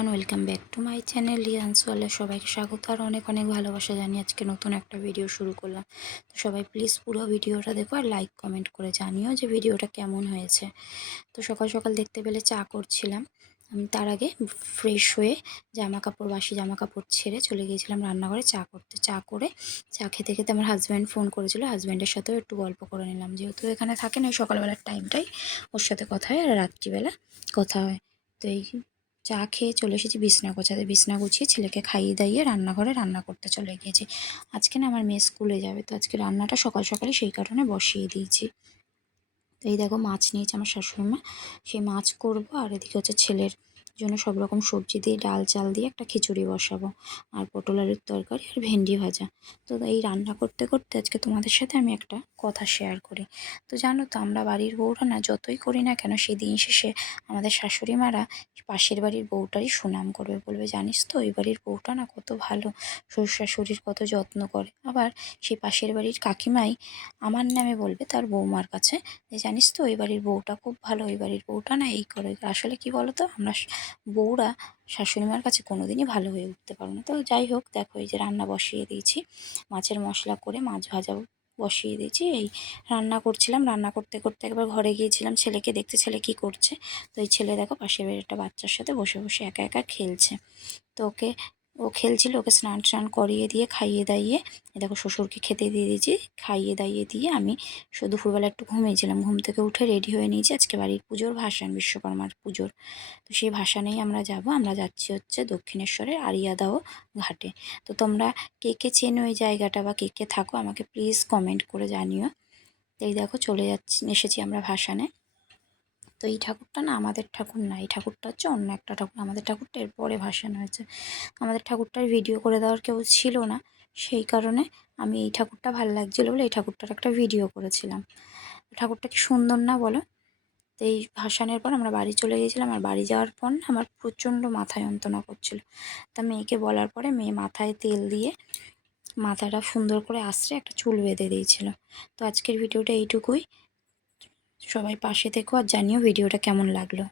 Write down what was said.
Everyone, welcome back to my channel রিয়ান্স ওয়ালে। সবাইকে স্বাগত আর অনেক অনেক ভালোবাসা জানিয়ে আজকে নতুন একটা ভিডিও শুরু করলাম। তো সবাই প্লিজ পুরো ভিডিওটা দেখো আর লাইক কমেন্ট করে জানিও যে ভিডিওটা কেমন হয়েছে। তো সকাল সকাল দেখতে পেলে চা করছিলাম। আমি তার আগে ফ্রেশ হয়ে বাসি জামা কাপড় ছেড়ে চলে গিয়েছিলাম রান্নাঘরে চা করতে। চা করে চা খেতে খেতে আমার হাজব্যান্ড ফোন করেছিল, হাজব্যান্ডের সাথেও একটু গল্প করে নিলাম, যেহেতু এখানে থাকে না সকালবেলার টাইমটাই ওর সাথে কথা হয় আর রাত্রিবেলা কথা হয়। তো এই চা খেয়ে চলে এসেছি বিছনা গোছাতে। বিছনা গুছিয়ে ছেলেকে খাইয়ে দাইয়ে রান্নাঘরে রান্না করতে চলে গিয়েছি। আজকে না আমার মেয়ে স্কুলে যাবে, তো আজকে রান্নাটা সকাল সকালই সেই কারণে বসিয়ে দিয়েছি। তো এই দেখো মাছ নিয়েছে আমার শাশুড়ি মা, সেই মাছ করবো। আর এদিকে হচ্ছে ছেলের জন্য সব রকম সবজি দিয়ে ডাল চাল দিয়ে একটা খিচুড়ি বসাবো, আর পটল আলুর তরকারি আর ভেন্ডি ভাজা। তো এই রান্না করতে করতে আজকে তোমাদের সাথে আমি একটা কথা শেয়ার করি। তো জানো তো, আমরা বাড়ির বউরা না যতই করি না কেন, সেই দিন শেষে আমাদের শাশুড়ি মারা পাশের বাড়ির বউটারই সুনাম করবে, বলবে জানিস তো ওই বাড়ির বউটা না কত ভালো, শ্বশুর শাশুড়ির কত যত্ন করে। আবার সেই পাশের বাড়ির কাকিমাই আমার নামে বলবে তার বৌমার কাছে যে জানিস তো ওই বাড়ির বউটা খুব ভালো, ওই বাড়ির বউটা না এই করে। আসলে কি বলতো, আমরা বউরা শাশুড়ি মার কাছে কোনোদিনই ভালো হয়ে উঠতে পারবো না। তো যাই হোক, দেখো এই যে রান্না বসিয়ে দিয়েছি, মাছের মশলা করে মাছ ভাজা বসিয়ে দিয়েছি। এই রান্না করছিলাম, রান্না করতে করতে একবার ঘরে গিয়েছিলাম ছেলেকে দেখতে, ছেলে কি করছে। তো এই ছেলে দেখো পাশের বাড়ির একটা বাচ্চার সাথে বসে বসে একা একা খেলছে। তো ও খেলছিল, ওকে স্নান টান করিয়ে দিয়ে খাইয়ে দাইয়ে দেখো শ্বশুরকে খেতে দিয়ে দিয়েছি। খাইয়ে দাইয়ে দিয়ে আমি দুপুরবেলা একটু ঘুমিয়েছিলাম, ঘুম থেকে উঠে রেডি হয়ে নিয়েছি। আজকে বাড়ির পুজোর ভাসান, বিশ্বকর্মার পুজোর। তো সেই ভাসানেই আমরা যাব। আমরা যাচ্ছি হচ্ছে দক্ষিণেশ্বরের আরিয়াদাও ঘাটে। তো তোমরা কে কে চেনো এই জায়গাটা বা কে কে থাকো আমাকে প্লিজ কমেন্ট করে জানিও। তো এই দেখো এসেছি আমরা ভাসানে। তো এই ঠাকুরটা না আমাদের ঠাকুর না, এই ঠাকুরটা হচ্ছে অন্য একটা ঠাকুর। আমাদের ঠাকুরটা এরপরে ভাসানো হয়েছে। আমাদের ঠাকুরটার ভিডিও করে দেওয়ার কেউ ছিল না, সেই কারণে আমি এই ঠাকুরটা ভালো লাগছিলো বলে এই ঠাকুরটার একটা ভিডিও করেছিলাম। ঠাকুরটা কি সুন্দর না বলো? তো এই ভাসানের পর আমরা বাড়ি চলে গিয়েছিলাম। আর বাড়ি যাওয়ার পর না আমার প্রচণ্ড মাথায় যন্ত্রণা করছিল। তা মেয়েকে বলার পরে মেয়ে মাথায় তেল দিয়ে মাথাটা সুন্দর করে আঁচড়ে একটা চুল বেঁধে দিয়েছিল। তো আজকের ভিডিওটা এইটুকুই। সবাই পাশে থেকো আর জানিও ভিডিওটা কেমন লাগলো।